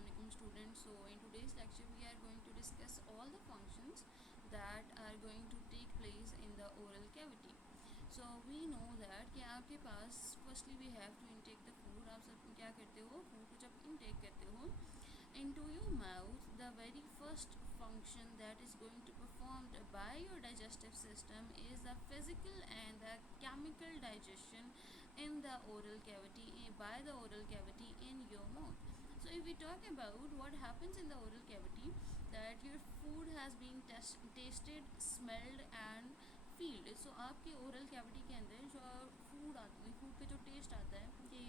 Assalamualaikum students. So in today's lecture we are going to discuss all the functions that are going to take place in the oral cavity. So we know that कि आपके पास firstly we have to intake the food. आप सब क्या करते हो, food को जब intake करते हो into your mouth, the very first function that is going to performed by your digestive system is the physical and the chemical digestion in the oral cavity, by the oral cavity in your mouth. So if we talk about what happens in the oral cavity, that your food has been tasted, smelled and feeled. So आपके oral cavity के अंदर जो food आती है, food का जो test आता है कि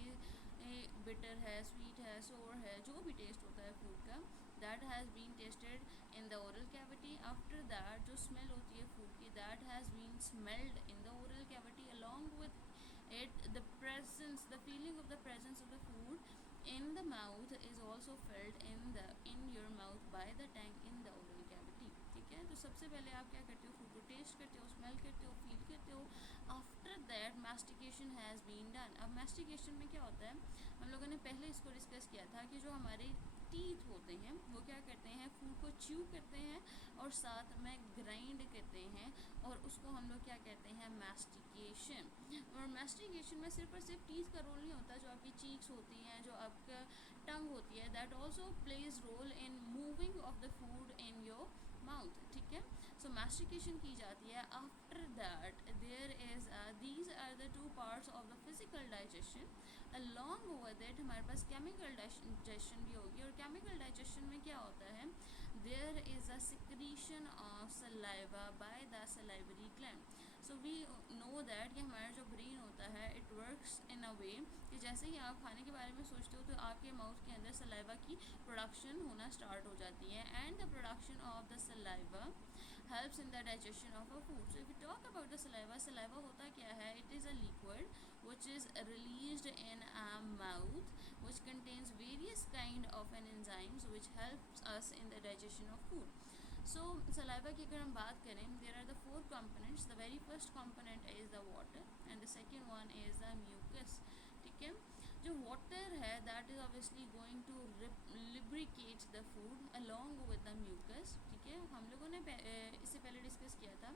ये बिटर है, स्वीट है, सोर है, जो भी टेस्ट होता है फूड का, that has been tested in the oral cavity. After that जो स्मेल होती है फूड की, that has been smelled in the oral cavity along with it the presence, the feeling of the presence of the food in the mouth is also felt in your mouth by the tongue in the oral cavity. ठीक है, तो सबसे पहले आप क्या करते हो, food को टेस्ट करते हो, स्मेल करते हो, फील करते हो. After that mastication has been done. अब मास्टिकेशन में क्या होता है, हम लोगों ने पहले इसको डिस्कस किया था कि जो हमारे टीथ होते हैं वो क्या करते हैं, फूड को च्यू करते हैं और साथ में ग्राइंड करते हैं, और उसको हम लोग क्या कहते हैं, मास्टिकेशन. और मास्टिकेशन में सिर्फ और सिर्फ टीथ का रोल नहीं होता, जो आपकी चीक्स होती हैं, जो आपका टंग होती है, that also plays role in moving of the food in your mouth. ठीक है, सो मास्टिकेशन की जाती है. After that there is these are the two parts of the physical digestion. Along with it हमारे पास chemical digestion भी होगी. और केमिकल डाइजेशन में क्या होता है, there is a secretion of saliva by the salivary gland. So we know that कि हमारा जो ब्रेन होता है, इट वर्क्स इन अ वे कि जैसे ही आप खाने के बारे में सोचते हो तो आपके माउथ के अंदर सलाइवा की प्रोडक्शन होना स्टार्ट हो जाती है. And the production of the saliva helps in the digestion of a food. So if you talk about the saliva, saliva होता क्या है, it is a liquid which is released in our mouth, which contains various kind of an enzymes which helps us in the digestion of food. So saliva की अगर हम बात करें, there are the four components. The very first component is the water and the second one is the mucus. ठीक है, जो water है that is obviously going to lubricate the food along with the mucus. ठीक है, हम लोगों ने इससे पहले डिस्कस किया था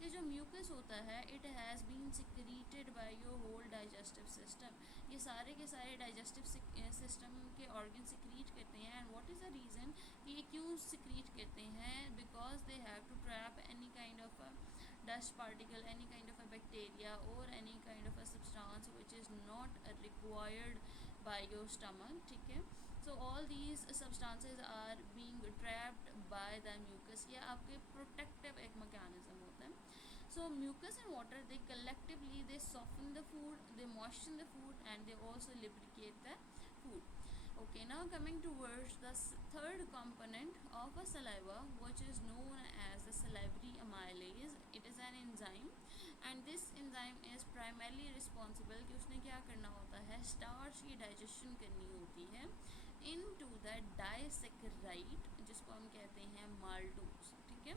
कि जो म्यूकस होता है, it has been secreted by your whole digestive system. ये सारे के सारे डाइजेस्टिव सिस्टम के ऑर्गन सिक्रीट करते हैं. And what is the reason कि ये क्यों सिक्रीट करते हैं, because they have to trap any kind of a dust particle, any kind of a bacteria or any kind of a substance which is not required by your stomach. ठीक है, so all these substances are being trapped by the mucus. ये आपके protective एक mechanism होता है. So mucus and water, they collectively they soften the food, they moisten the food and they also lubricate the food. Okay, now coming towards the third component of a saliva, which is known as the salivary amylase. It is an enzyme and this enzyme is primarily responsible कि उसने क्या करना होता है, starch की digestion करनी होती है इनटू द डाइसेकेराइड, जिसको हम कहते हैं माल्टोज. ठीक है,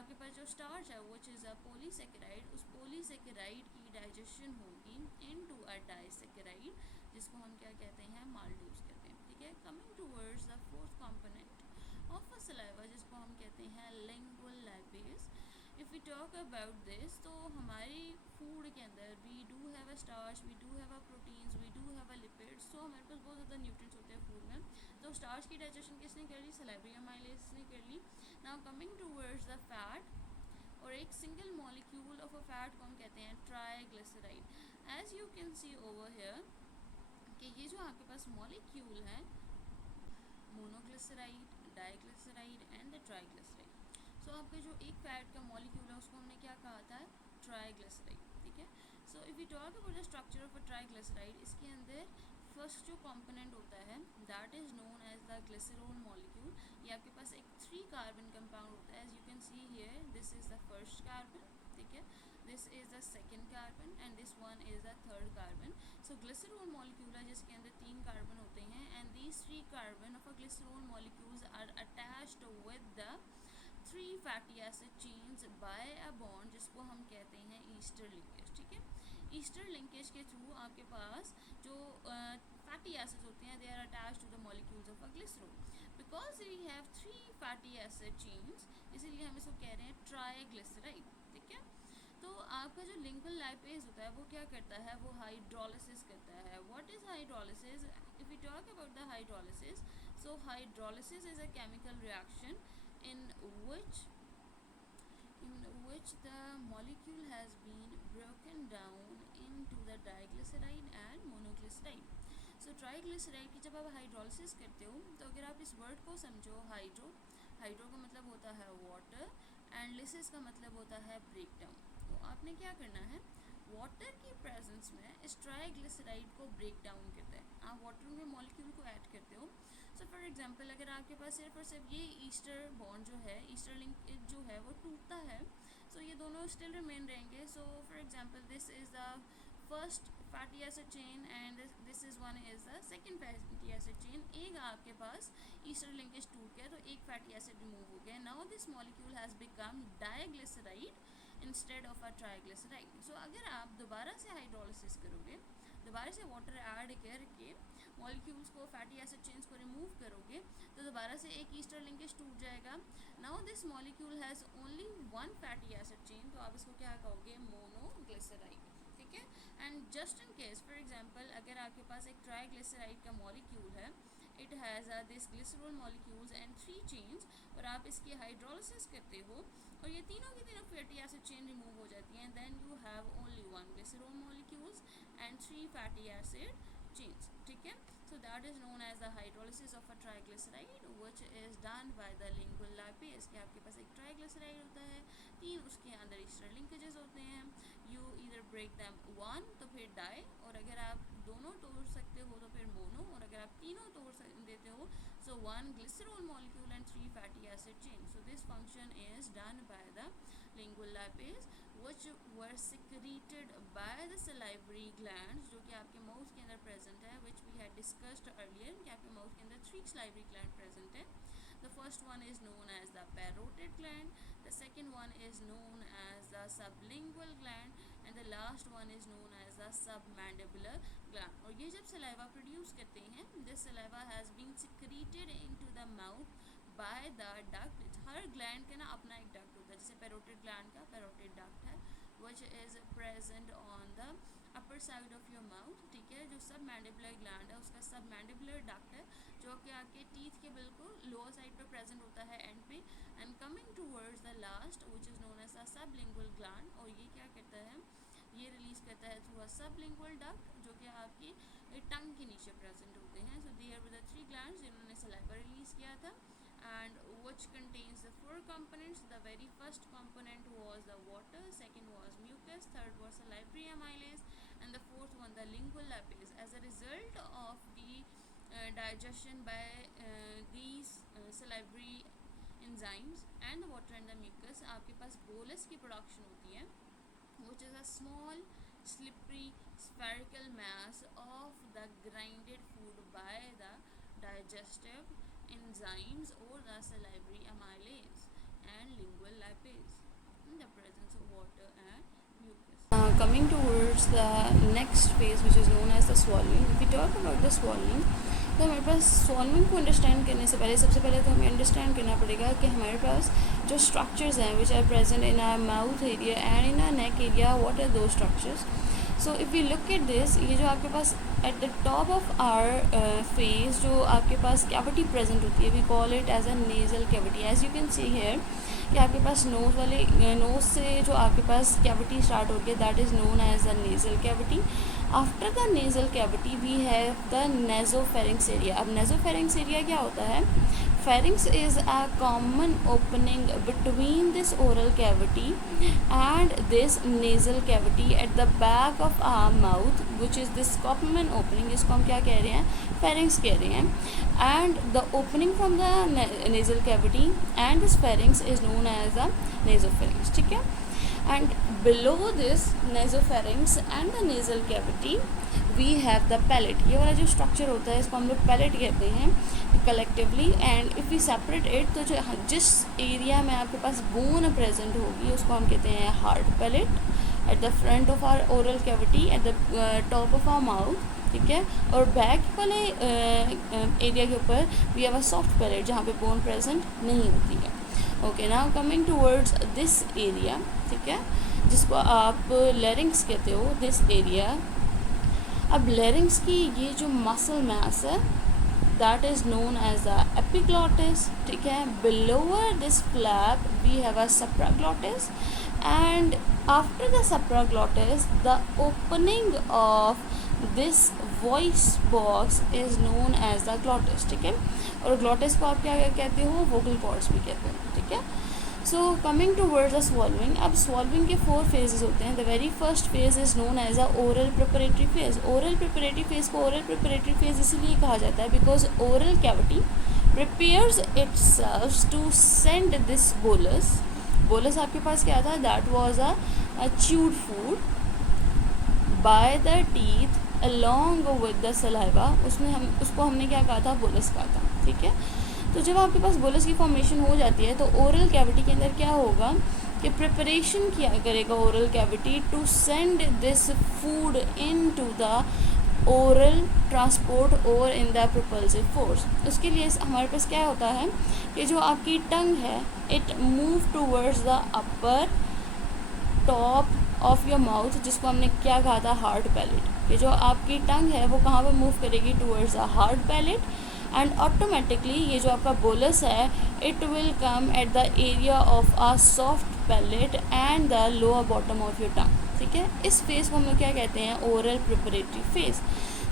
आपके पास जो स्टार्च है विच इज़ अ पॉलीसेकेराइड, उस पॉलीसेकेराइड की डाइजेशन होगी इनटू अ डाइसेकेराइड, जिसको हम क्या कहते हैं, माल्टोज कहते हैं. ठीक है, coming towards the fourth component of a saliva, जिसको हम कहते हैं lingual lipase. If we talk about this, तो हमारी फूड के अंदर we do have a starch, we do have a proteins, we do have a lipids. तो हमारे पास बहुत ज़्यादा न्यूट्रिएंट्स होते हैं फूड में. तो स्टार्च की डाइजेशन किसने कर ली, सलाइवरी अमाइलेज ने कर ली. Now coming towards the fat, और एक single molecule of a fat को हम कहते हैं triglyceride. As you can see over here कि ये जो आपके पास मॉलिक्यूल है, monoglyceride, diglyceride and the triglyceride. So आपका जो एक फैट का मॉलिक्यूल है उसको हमने क्या कहा था, ट्राइग्लिसराइड. ठीक है, so if you talk about the structure of a triglyceride, इसके अंदर फर्स्ट जो कंपोनेंट होता है that is known as the glycerol molecule. ये आपके पास एक 3 कार्बन कंपाउंड होता है. As you can see here, this is the first carbon. ठीक है, this is the second carbon and this one is the third carbon. So glycerol molecule है जिसके अंदर 3 कार्बन होते हैं and these 3 carbon of a glycerol molecules are attached with the 3 fatty acid chains by a bond, जिसको हम कहते हैं Easter linkage. ठीक है, ईस्टर लिंकेज के थ्रू आपके पास जो फैटी एसिड्स होते हैं, they are attached to the molecules of a glycerol. Fatty acid chains, इसीलिए हम इसको कह रहे हैं ट्राइग्लिसराइड, ठीक है। तो आपका जो लिंगुअल लाइपेज होता है वो क्या करता है, वो हाइड्रोलिसिस करता है। What is hydrolysis? If you talk about the hydrolysis, so hydrolysis is a chemical reaction in which the molecule has been broken down into the diglyceride and monoglyceride. So triglyceride की जब आप hydrolysis करते हो, तो अगर आप इस word को समझो, हाइड्रो का मतलब होता है वाटर एंड लिसिस का मतलब होता है ब्रेक डाउन। तो आपने क्या करना है, वाटर की प्रेजेंस में इस ट्राइग्लिसराइड को ब्रेक डाउन करते हैं। आप वाटर में मॉलिक्यूल को ऐड करते हो। सो फॉर एग्जांपल, अगर आपके पास सिर्फ और सिर्फ ये ईस्टर बॉन्ड जो है, ईस्टर लिंक जो है वो टूटता है, सो ये दोनों स्टिल रिमेन रहेंगे। So for example, this is the first fatty acid chain and this is one is the second fatty acid chain. एक आपके पास ईस्टर लिंकेज टूट गया तो एक फैटी एसिड रिमूव हो गया। Now this molecule has become diglyceride instead of a triglyceride. So अगर आप दोबारा से हाइड्रोलिसिस करोगे, दोबारा से वाटर ऐड करके मॉलिक्यूल्स को, फैटी एसिड चेन्स को रिमूव करोगे, तो दोबारा से एक ईस्टर लिंकेज टूट जाएगा। Now this molecule has only one fatty acid chain, तो आप इसको क्या कहोगे, मोनोग्लिसराइड, ठीक है। And just in case, for example, अगर आपके पास एक ट्राइग्लिसराइड का मॉलिक्यूल है, it has this glycerol molecules and 3 chains, और आप इसकी हाइड्रोलिसिस करते हो और ये तीनों की तीनों फैटी एसिड चेन रिमूव हो जाती हैं, then you have only one glycerol molecules and 3 fatty acid chains, ठीक है। So that is known as the hydrolysis of a triglyceride, which is done by the lingual lipase। कि आपके पास एक triglyceride होता है, 3 उसके अंदर ईस्टर लिंकेजेस होते हैं, you either break them one तो फिर डाई, और अगर आप दोनों तोड़ सकते हो तो फिर मोनो, और अगर आप तीनों तोड़ देते हो so 1 glycerol molecule and 3 fatty acid chain। So this function is done by the lingual lipase, which were secreted by the salivary glands, जो कि आपके माउथ के अंदर प्रेजेंट है, which we had discussed earlier कि आपके माउथ के अंदर 3 salivary gland प्रेजेंट है। The first one is known as the parotid gland, the second one is known as the sublingual gland, and the last one is known as the submandibular gland। और ये जब saliva produce करते हैं, this saliva has been secreted into the mouth by the duct। Her gland का ना अपना एक duct होता है, जैसे पैरोटिड ग्लैंड का पैरोटिड डक्ट है, which is present on the upper side of your mouth, ठीक है। जो सब मैंडिबुलर ग्लैंड है उसका सब मैंडिबुलर डक्ट है, जो कि आपके टीथ के बिल्कुल लोअर साइड पर प्रेजेंट होता है एंड पे। And coming towards the last, which is known as the sublingual gland, और ये क्या करता है, ये रिलीज करता है थ्रू अ सबलिंगुअल डक्ट, जो कि आपकी टंग के नीचे प्रेजेंट होते हैं। So there were the 3 glands जिन्होंने सलाइवा रिलीज किया था, and which contains the 4 components। The very first component was the water, second was mucus, third was salivary amylase, and the fourth one the lingual lipase। As a result of the digestion by these salivary enzymes and the water and the mucus, आपके पास bolus की production होती है, which is a small slippery spherical mass of the grinded food by the digestive enzymes or the salivary amylase and lingual lipase in the presence of water and mucus। Coming towards the next phase, which is known as the swallowing। If we talk about the swallowing, तो हमारे पास swallowing को understand करने से पहले सबसे पहले तो हमें अंडरस्टैंड करना पड़ेगा कि हमारे पास जो स्ट्रक्चर्स हैं which are present in our mouth area and in our neck area, what are those structures. So if you look at this, ये जो आपके पास at the top of our face जो आपके पास कैविटी प्रेजेंट होती है, we call it as a nasal cavity. As you can see here कि आपके पास नोज़ वाले नोज़ से जो आपके पास कैविटी स्टार्ट होती है, that is known as the nasal cavity. After the nasal cavity we have the nasopharynx area. अब नेजोफेरिंक्स एरिया क्या होता है? Pharynx is a common opening between this oral cavity and this nasal cavity at the back of our mouth, which is this common opening, इसको हम क्या कह रहे हैं? Pharynx कह रहे हैं। And the opening from the nasal cavity and this pharynx is known as the nasopharynx, ठीक है। And below this nasopharynx and the nasal cavity we have the palate। ये वाला जो स्ट्रक्चर होता है इसको हम लोग palate कहते हैं collectively. And if we separate it, तो जो जिस एरिया में आपके पास बोन प्रेजेंट होगी उसको हम कहते हैं hard palate. At the front of our oral cavity, at the top of our mouth ठीक है, और बैक वाले एरिया के ऊपर we have a soft palate जहाँ पे बोन प्रेजेंट नहीं होती है. Okay, now coming towards this area, ठीक है, जिसको आप लेरिंग्स कहते हो, दिस एरिया. अब लेरिंग्स की ये जो मसल मास है that is known as the epiglottis, ठीक है. Below this flap we have a supraglottis, and after the supraglottis the opening of this voice box is known as the glottis, ठीक है. और glottis को आप क्या कहते हो, vocal cords भी कहते हैं, ठीक है. So coming towards the swallowing. अब स्वॉल्विंग के 4 फेजेस होते हैं. The very first phase is known as a oral preparatory phase. Oral preparatory phase को ओरल प्रिपरेटरी फेज इसलिए कहा जाता है because oral cavity prepares itself to send this bolus. Bolus आपके पास क्या था, that was a chewed food by the teeth along with the saliva. उसको हमने क्या कहा था, बोलस कहा था, ठीक है. तो जब आपके पास बोलस की फॉर्मेशन हो जाती है तो ओरल कैविटी के अंदर क्या होगा कि प्रिपरेशन किया करेगा oral cavity to send this food in to the oral transport और इन द प्रोपल्सिव फोर्स. उसके लिए हमारे पास क्या होता है कि जो आपकी टंग है it move towards the upper top of your mouth, जिसको हमने क्या कहा था, हार्ड पैलेट. कि जो आपकी टंग है वो कहाँ पे मूव करेगी, towards the hard palate, and automatically ये जो आपका बोलस है it will come at the area of a soft palette and the lower bottom of your tongue, ठीक है. इस फेज को हम लोग क्या कहते हैं, oral preparatory phase.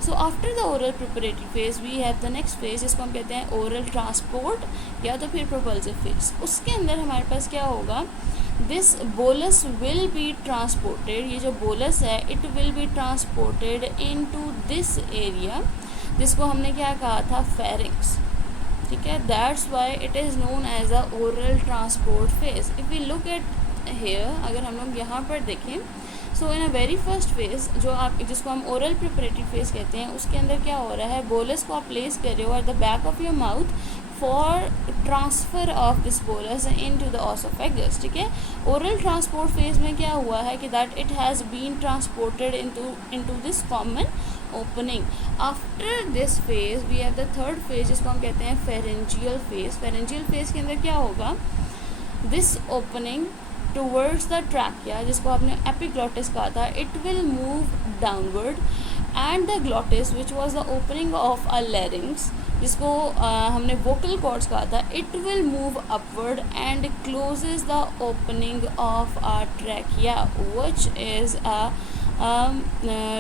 So after the oral preparatory phase we have the next phase, जिसको हम कहते हैं ओरल ट्रांसपोर्ट या तो फिर प्रोपल्सिव फेज. उसके अंदर हमारे पास क्या होगा, this bolus will be transported. ये जो बोलस है it will be transported into this area, जिसको हमने क्या कहा था, फेरिंग्स, ठीक है. That's why it is known as a oral transport phase. If we look at here, अगर हम लोग यहाँ पर देखें, so in a very first phase जिसको हम ओरल प्रिपरेटरी फेज कहते हैं, उसके अंदर क्या हो रहा है, बोलस को आप प्लेस कर रहे हो at the back of your mouth for transfer of this bolus in to the oesophagus, ठीक है. ओरल ट्रांसपोर्ट फेज में क्या हुआ है कि that it has been transported into this common opening. After this phase we have the third phase, जिसको हम कहते हैं फेरेंजियल फेज. फेरेंजियल फेज के अंदर क्या होगा, this opening towards the trachea, जिसको आपने एपिग्लॉटिस कहा था, it will move downward, and the glottis which was the opening of a larynx, जिसको हमने वोकल कॉर्ड्स कहा था, it will move upward and closes the opening of a trachea which is a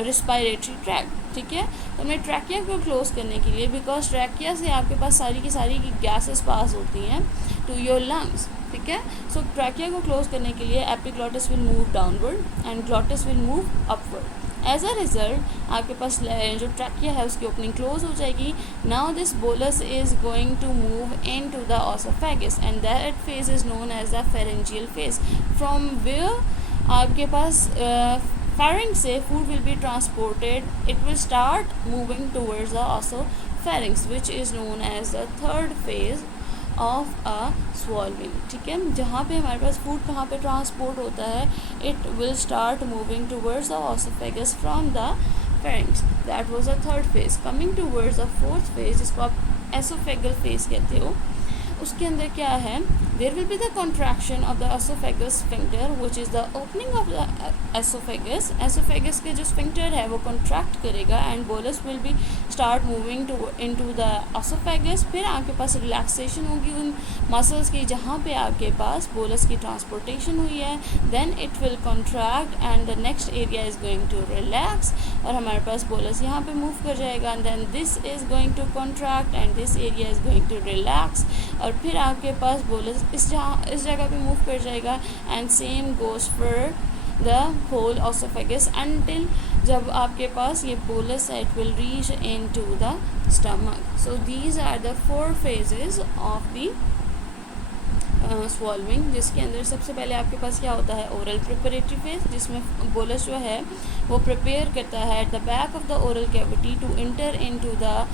respiratory tract, ठीक है. तो हमने trachea को close करने के लिए, बिकॉज ट्रैकिया से आपके पास सारी की गैसेस पास होती हैं टू योर लंग्स, ठीक है. सो ट्रैकिया को क्लोज करने के लिए epiglottis will move downward and glottis will move upward. As a result आपके पास जो ट्रैकिया है उसकी ओपनिंग क्लोज हो जाएगी. Now this bolus is going to move in to the oesophagus and that phase is known as the pharyngeal phase, from where आपके पास pharynx से food will be transported, it will start moving towards the osopharynx, which is known as the third phase of a swallowing, ठीक है. जहाँ पे हमारे पास food कहाँ पे ट्रांसपोर्ट होता है, it will start moving towards the osophagus from the pharynx. That was the third phase. Coming towards the fourth phase, जिसको आप esophageal phase कहते हो, उसके अंदर क्या है, there will be the contraction of the oesophagus sphincter which is the opening of the oesophagus. Oesophagus के जो स्फिंक्टर है वो कॉन्ट्रैक्ट करेगा and bolus will be start moving into the oesophagus. फिर आपके पास रिलैक्सेशन होगी उन मसल्स की जहाँ पे आपके पास बोलस की ट्रांसपोर्टेशन हुई है. Then it will contract and the next area is going to relax, और हमारे पास बोलस यहाँ पे मूव कर जाएगा. And then this is going to contract and this area is going to relax, और फिर आपके पास बोलस इस जगह पे मूव कर जाएगा. And same goes for the whole oesophagus until जब आपके पास ये बोलस है it will reach in to the stomach. So these are the 4 phases of the swallowing, जिसके अंदर सबसे पहले आपके पास क्या होता है, ओरल प्रिपरेटरी फेज, जिसमें बोलस जो है वो प्रिपेयर करता है at the back of the oral cavity to enter into the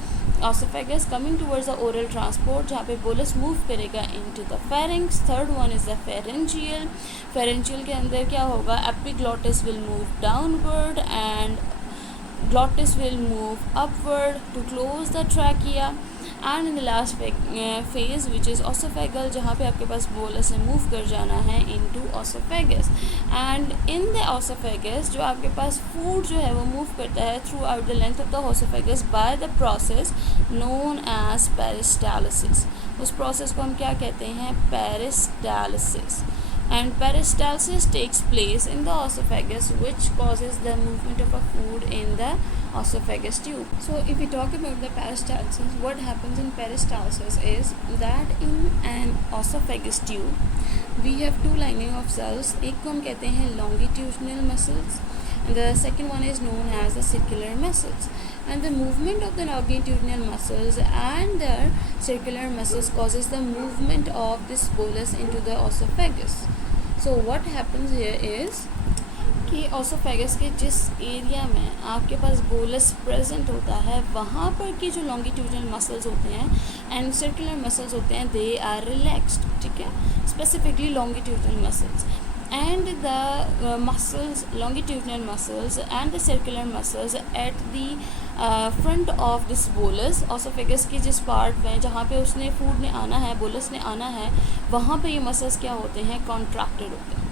oesophagus, coming towards the oral transport, जहाँ पे बोलस मूव करेगा into the pharynx. Third one is the pharyngeal. Pharyngeal के अंदर क्या होगा, epiglottis will move downward and glottis will move upward to close the trachea, and in the last phase which is oesophageal, जहाँ पे आपके पास bolus से move कर जाना है into oesophagus. And in the oesophagus जो आपके पास फूड जो है वो मूव करता है throughout the length of the oesophagus by the process known as peristalsis. उस प्रोसेस को हम क्या कहते हैं? Peristalsis. And peristalsis takes place in the esophagus, which causes the movement of a food in the esophagus tube. So if we talk about the peristalsis, what happens in peristalsis is that in an esophagus tube we have two lining of cells. एक को हम कहते हैं longitudinal muscles and the second one is known as the circular muscles. And the movement of the longitudinal muscles and the circular muscles causes the movement of this bolus into the esophagus. So what happens here is कि oesophagus के जिस area में आपके पास bolus present होता है वहाँ पर की जो लॉन्गिट्यूडनल मसल्स होते हैं एंड सर्कुलर मसल्स होते हैं दे आर रिलैक्स्ड, ठीक है, specifically longitudinal muscles and the muscles, longitudinal muscles and the circular muscles at the front of this bolus, oesophagus की जिस पार्ट में जहाँ पे उसने फूड ने आना है, बोलस ने आना है, वहाँ पे ये मसल्स क्या होते हैं? कॉन्ट्रैक्टेड होते हैं।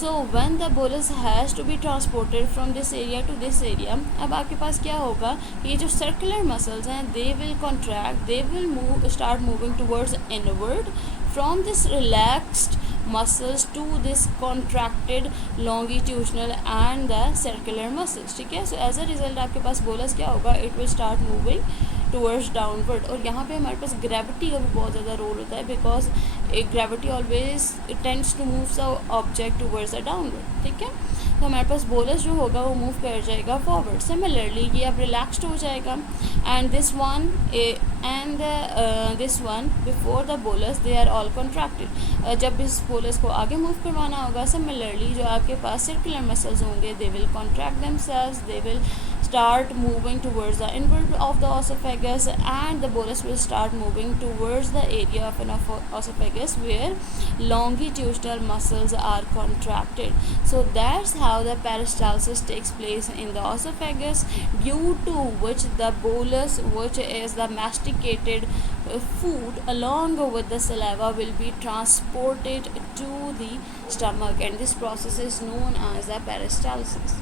So when the bolus has to be transported from this area to this area, अब आपके पास क्या होगा? ये जो सर्कुलर मसल्स हैं they will contract, they will move, start moving towards inward from this relaxed muscles to this contracted longitudinal and the circular muscles, ठीक है। सो एज अ रिजल्ट आपके पास बोलस क्या होगा? It will start moving towards downward. और यहाँ पे हमारे पास gravity का भी बहुत ज़्यादा रोल होता है because gravity always tends to move the object towards the downward, ठीक है। तो हमारे पास बोलस जो होगा वो मूव कर जाएगा फॉरवर्ड। सिमिलरली ये अब रिलैक्स्ड हो जाएगा and this one this one before the bolus they are all contracted. जब इस बोलस को आगे मूव करवाना होगा, सिमिलरली जो आपके पास सर्कुलर मसल्स होंगे they will contract themselves, they will start moving towards the inward of the esophagus and the bolus will start moving towards the area of an esophagus where longitudinal muscles are contracted. So that's how the peristalsis takes place in the esophagus, due to which the bolus, which is the masticated food along with the saliva, will be transported to the stomach, and this process is known as the peristalsis.